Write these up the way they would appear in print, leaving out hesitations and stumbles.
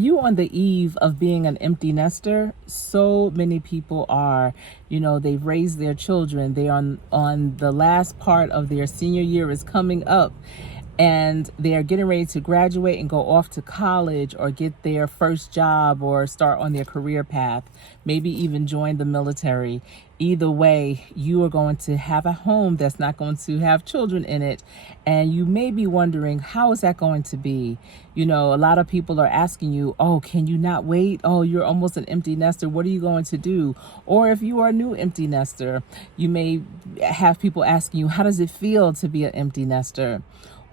You on the eve of being an empty nester? So many people are. They've raised their children. They are on the last part of their senior year is coming up, and they are getting ready to graduate and go off to college or get their first job or start on their career path, maybe even join the military. Either way, you are going to have a home that's not going to have children in it. And you may be wondering, how is that going to be? A lot of people are asking you, oh, can you not wait? Oh, you're almost an empty nester. What are you going to do? Or if you are a new empty nester, you may have people asking you, how does it feel to be an empty nester?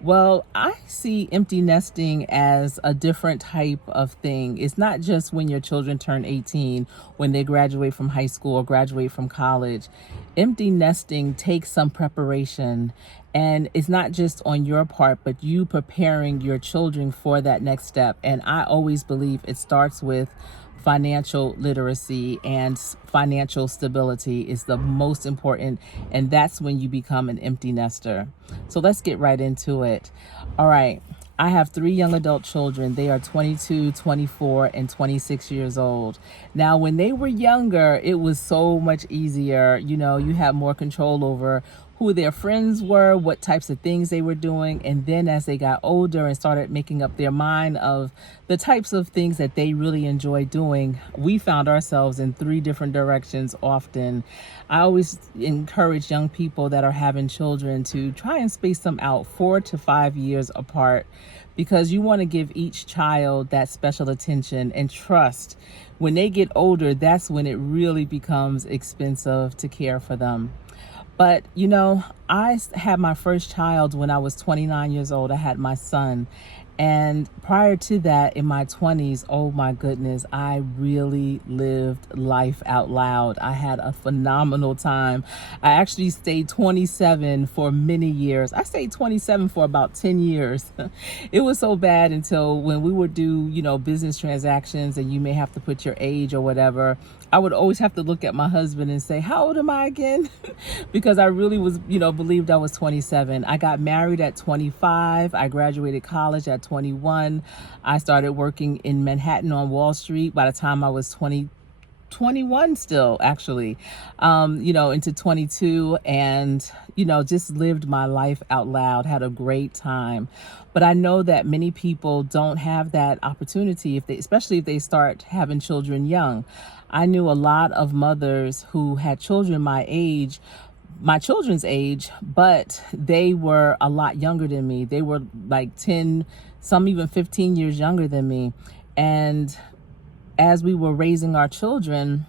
Well, I see empty nesting as a different type of thing. It's not just when your children turn 18, when they graduate from high school or graduate from college. Empty nesting takes some preparation, and it's not just on your part, but you preparing your children for that next step. And I always believe it starts with financial literacy, and financial stability is the most important, and that's when you become an empty nester. So let's get right into it. All right, I have 3 young adult children. They are 22, 24, and 26 years old. Now, when they were younger, it was so much easier. You had more control over who their friends were, what types of things they were doing. And then as they got older and started making up their mind of the types of things that they really enjoy doing, we found ourselves in 3 different directions often. I always encourage young people that are having children to try and space them out 4 to 5 years apart, because you want to give each child that special attention and trust. When they get older, that's when it really becomes expensive to care for them. But, I had my first child when I was 29 years old. I had my son. And prior to that, in my 20s, oh my goodness, I really lived life out loud. I had a phenomenal time. I actually stayed 27 for many years. I stayed 27 for about 10 years. It was so bad until when we would do, business transactions, and you may have to put your age or whatever. I would always have to look at my husband and say, how old am I again? Because I really was, believed I was 27. I got married at 25. I graduated college at 21. I started working in Manhattan on Wall Street by the time I was 21 still, actually, into 22, and, just lived my life out loud, had a great time. But I know that many people don't have that opportunity, especially if they start having children young. I knew a lot of mothers who had children my children's age, but they were a lot younger than me. They were like 10, some even 15 years younger than me. And as we were raising our children,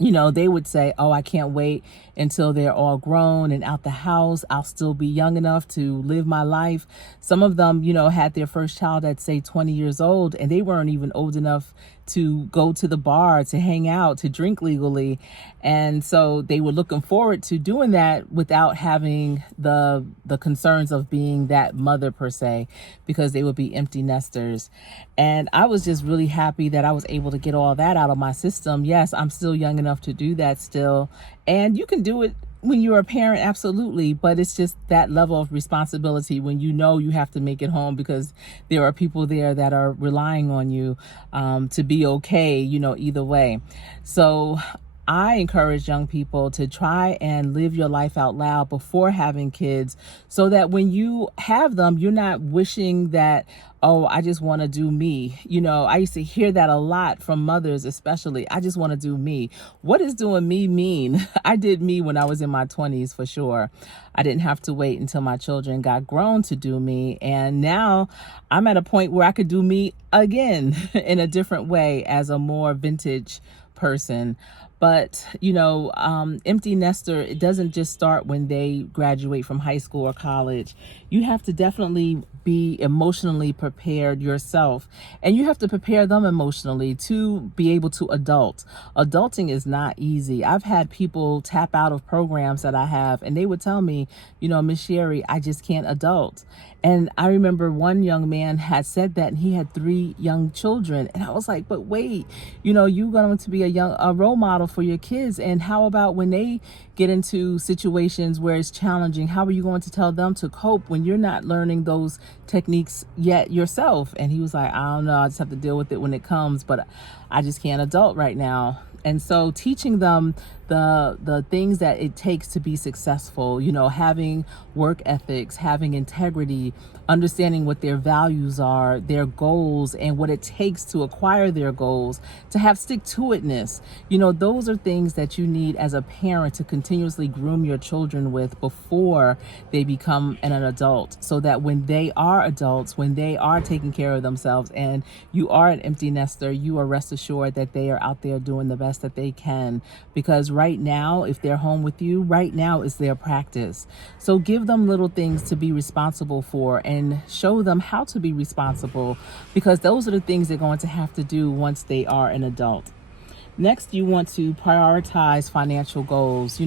they would say, oh, I can't wait until they're all grown and out the house. I'll still be young enough to live my life. Some of them, had their first child at, say, 20 years old, and they weren't even old enough to go to the bar, to hang out, to drink legally. And so they were looking forward to doing that without having the concerns of being that mother per se, because they would be empty nesters. And I was just really happy that I was able to get all that out of my system. Yes, I'm still young enough to do that still. And you can do it when you're a parent, absolutely, but it's just that level of responsibility when you have to make it home, because there are people there that are relying on you to be okay, either way. So I encourage young people to try and live your life out loud before having kids, so that when you have them, you're not wishing that, oh, I just want to do me. I used to hear that a lot from mothers, especially. I just want to do me. What does doing me mean? I did me when I was in my 20s, for sure. I didn't have to wait until my children got grown to do me. And now I'm at a point where I could do me again in a different way as a more vintage person. But, empty nester, it doesn't just start when they graduate from high school or college. You have to definitely be emotionally prepared yourself, and you have to prepare them emotionally to be able to adult. Adulting is not easy. I've had people tap out of programs that I have, and they would tell me, Miss Sherri, I just can't adult. And I remember one young man had said that, and he had 3 young children. And I was like, but wait, you're going to be a role model for your kids. And how about when they get into situations where it's challenging, how are you going to tell them to cope when you're not learning those techniques yet yourself? And he was like, I don't know, I just have to deal with it when it comes, but I just can't adult right now. And so teaching them the things that it takes to be successful, having work ethics, having integrity, understanding what their values are, their goals, and what it takes to acquire their goals, to have stick-to-itness. Those are things that you need as a parent to continuously groom your children with before they become an adult, so that when they are adults, when they are taking care of themselves and you are an empty nester, you are rest assured that they are out there doing the best that they can. Because right now, if they're home with you, right now is their practice. So give them little things to be responsible for and show them how to be responsible, because those are the things they're going to have to do once they are an adult. Next, you want to prioritize financial goals.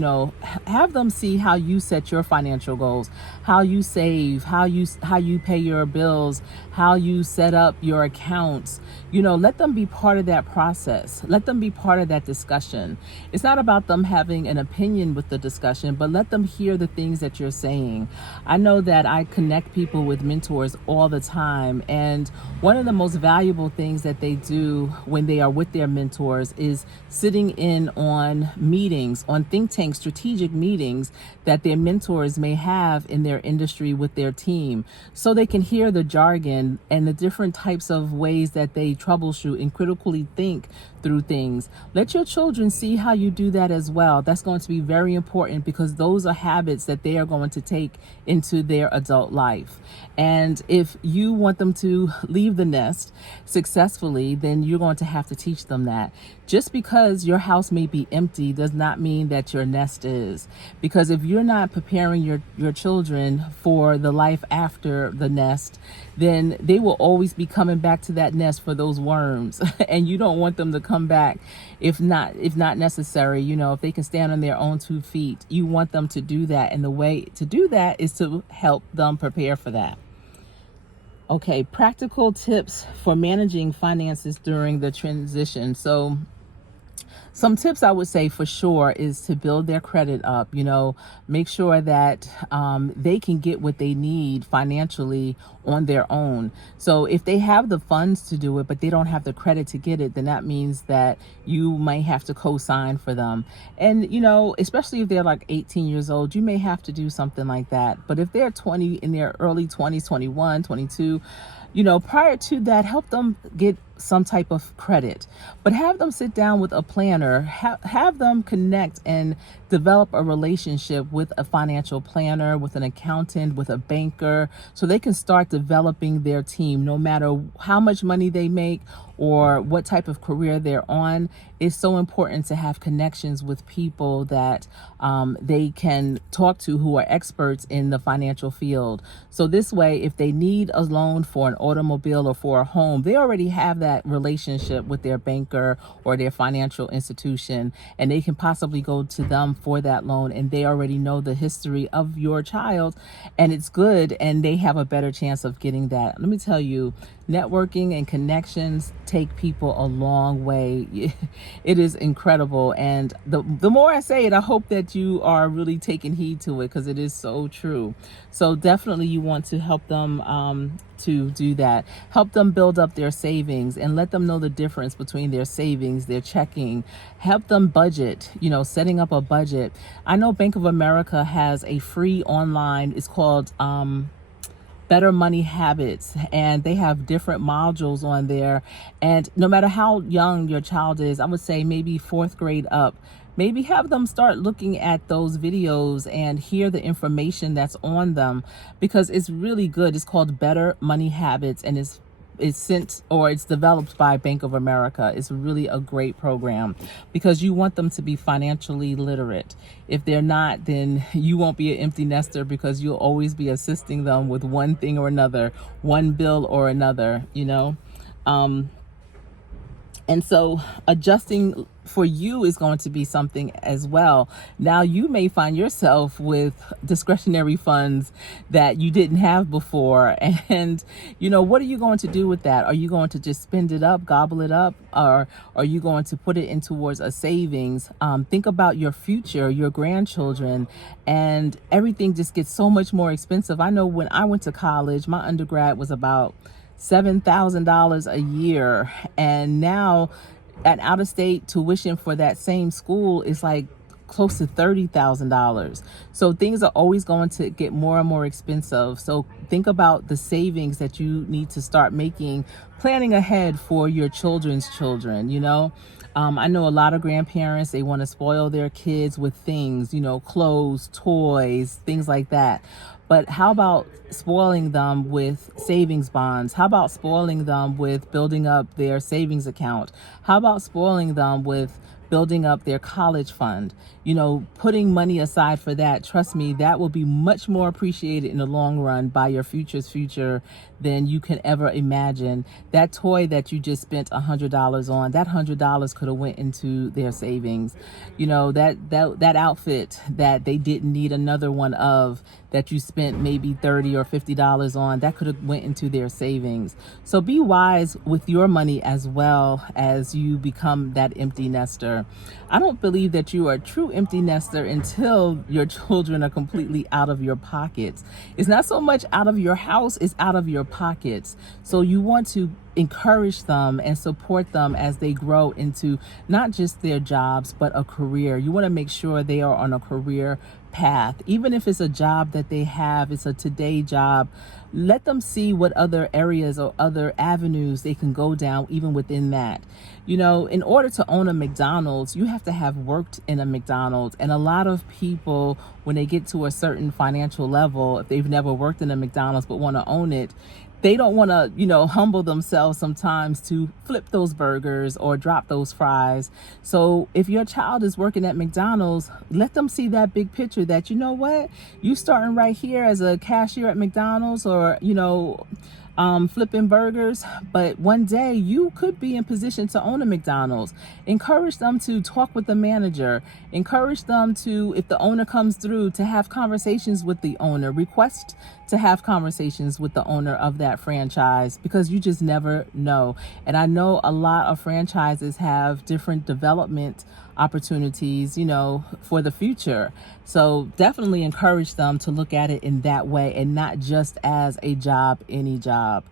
Have them see how you set your financial goals, how you save, how you pay your bills, how you set up your accounts. Let them be part of that process. Let them be part of that discussion. It's not about them having an opinion with the discussion, but let them hear the things that you're saying. I know that I connect people with mentors all the time, and one of the most valuable things that they do when they are with their mentors is sitting in on meetings, on think tank strategic meetings that their mentors may have in their industry with their team, so they can hear the jargon and the different types of ways that they troubleshoot and critically think through things. Let your children see how you do that as well. That's going to be very important, because those are habits that they are going to take into their adult life. And if you want them to leave the nest successfully, then you're going to have to teach them that. Just because your house may be empty does not mean that your nest is. Because if you're not preparing your children for the life after the nest, then they will always be coming back to that nest for those worms. And you don't want them to come back if not necessary. If they can stand on their own 2 feet, you want them to do that. And the way to do that is to help them prepare for that. Okay, practical tips for managing finances during the transition. So some tips I would say for sure is to build their credit up. Make sure that they can get what they need financially on their own. So if they have the funds to do it, but they don't have the credit to get it, then that means that you might have to co-sign for them. And, especially if they're like 18 years old, you may have to do something like that. But if they're in their early 20s, 21, 22, prior to that, help them get some type of credit, but have them sit down with a planner, have them connect and develop a relationship with a financial planner, with an accountant, with a banker, so they can start developing their team. No matter how much money they make or what type of career they're on, it's so important to have connections with people that they can talk to who are experts in the financial field. So this way, if they need a loan for an automobile or for a home, they already have that relationship with their banker or their financial institution, and they can possibly go to them for that loan, and they already know the history of your child, and it's good, and they have a better chance of getting that. Let me tell you, networking and connections take people a long way. It is incredible, and the more I say it, I hope that you are really taking heed to it, because it is so true. So definitely you want to help them to do that. Help them build up their savings and let them know the difference between their savings, their checking. Help them budget, setting up a budget. I know Bank of America has a free online, it's called Better Money Habits, and they have different modules on there. And no matter how young your child is, I would say maybe 4th grade up, maybe have them start looking at those videos and hear the information that's on them, because it's really good. It's called Better Money Habits, and it's developed by Bank of America. It's really a great program, because you want them to be financially literate. If they're not, then you won't be an empty nester, because you'll always be assisting them with one thing or another, one bill or another, And so adjusting for you is going to be something as well. Now you may find yourself with discretionary funds that you didn't have before. And, what are you going to do with that? Are you going to just spend it up, gobble it up, or are you going to put it in towards a savings? Think about your future, your grandchildren, and everything just gets so much more expensive. I know when I went to college, my undergrad was about $7,000 a year, and now an out-of-state tuition for that same school is like close to $30,000. So things are always going to get more and more expensive. So think about the savings that you need to start making, planning ahead for your children's children. I know a lot of grandparents, they want to spoil their kids with things, clothes, toys, things like that. But how about spoiling them with savings bonds? How about spoiling them with building up their savings account? How about spoiling them with building up their college fund? Putting money aside for that, trust me, that will be much more appreciated in the long run by your future's future than you can ever imagine. That toy that you just spent $100 on, that $100 could have went into their savings. That outfit that they didn't need another one of, that you spent maybe $30 or $50 on, that could have went into their savings. So be wise with your money as well as you become that empty nester. I don't believe that you are a true empty nester until your children are completely out of your pockets. It's not so much out of your house, it's out of your pockets. So you want to encourage them and support them as they grow into not just their jobs, but a career. You want to make sure they are on a career path. Even if it's a job that they have, it's a today job, let them see what other areas or other avenues they can go down even within that. In order to own a McDonald's, you have to have worked in a McDonald's. And a lot of people, when they get to a certain financial level, if they've never worked in a McDonald's but want to own it, they don't want to, humble themselves sometimes to flip those burgers or drop those fries. So if your child is working at McDonald's, let them see that big picture that, you starting right here as a cashier at McDonald's or, flipping burgers, but one day you could be in position to own a McDonald's. Encourage them to talk with the manager. Encourage them to, if the owner comes through, to have conversations with the owner. Request to have conversations with the owner of that franchise, because you just never know. And I know a lot of franchises have different development opportunities, for the future. So definitely encourage them to look at it in that way and not just as a job, any job.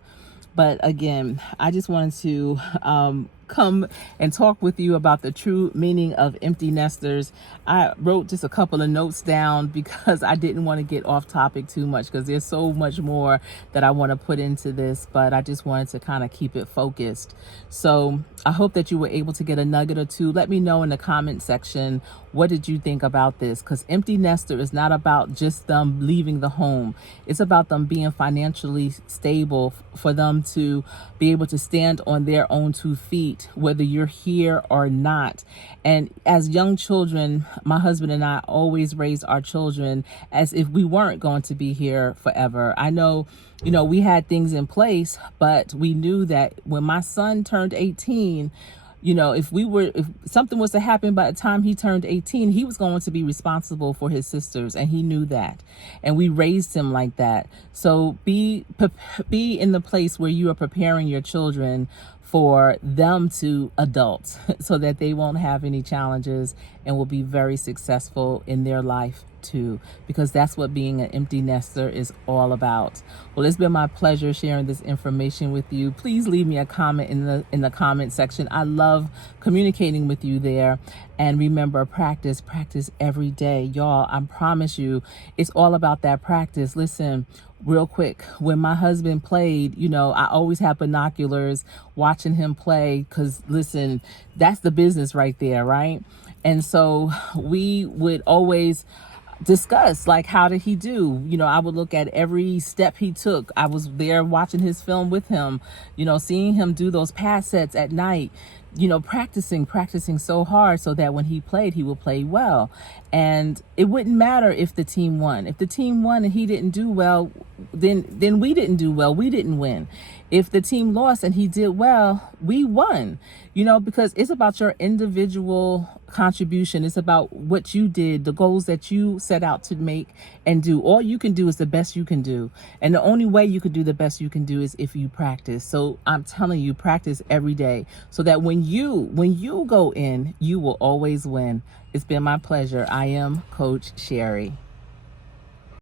But again, I just wanted to come and talk with you about the true meaning of empty nesters. I wrote just a couple of notes down because I didn't want to get off topic too much, because there's so much more that I want to put into this, but I just wanted to kind of keep it focused. So I hope that you were able to get a nugget or two. Let me know in the comment section, what did you think about this? Because empty nester is not about just them leaving the home. It's about them being financially stable, for them to be able to stand on their own 2 feet, whether you're here or not. And as young children, my husband and I always raised our children as if we weren't going to be here forever. I know, we had things in place, but we knew that when my son turned 18, if something was to happen by the time he turned 18, he was going to be responsible for his sisters, and he knew that. And we raised him like that. So be in the place where you are preparing your children for them to adult so that they won't have any challenges and will be very successful in their life too, because that's what being an empty nester is all about. Well, it's been my pleasure sharing this information with you. Please leave me a comment in the comment section. I love communicating with you there. And remember, practice every day. Y'all, I promise you, it's all about that practice. Listen, real quick, when my husband played, I always have binoculars watching him play, because listen, that's the business right there, right? And so we would always discuss, like, how did he do? I would look at every step he took. I was there watching his film with him, seeing him do those pass sets at night. practicing so hard so that when he played, he will play well. And it wouldn't matter if the team won. If the team won and he didn't do well, then we didn't do well. We didn't win. If the team lost and he did well, we won. Because it's about your individual contribution. It's about what you did, the goals that you set out to make and do. All you can do is the best you can do. And the only way you could do the best you can do is if you practice. So I'm telling you, practice every day so that when you go in, you will always win. It's been my pleasure. I am Coach Sherri.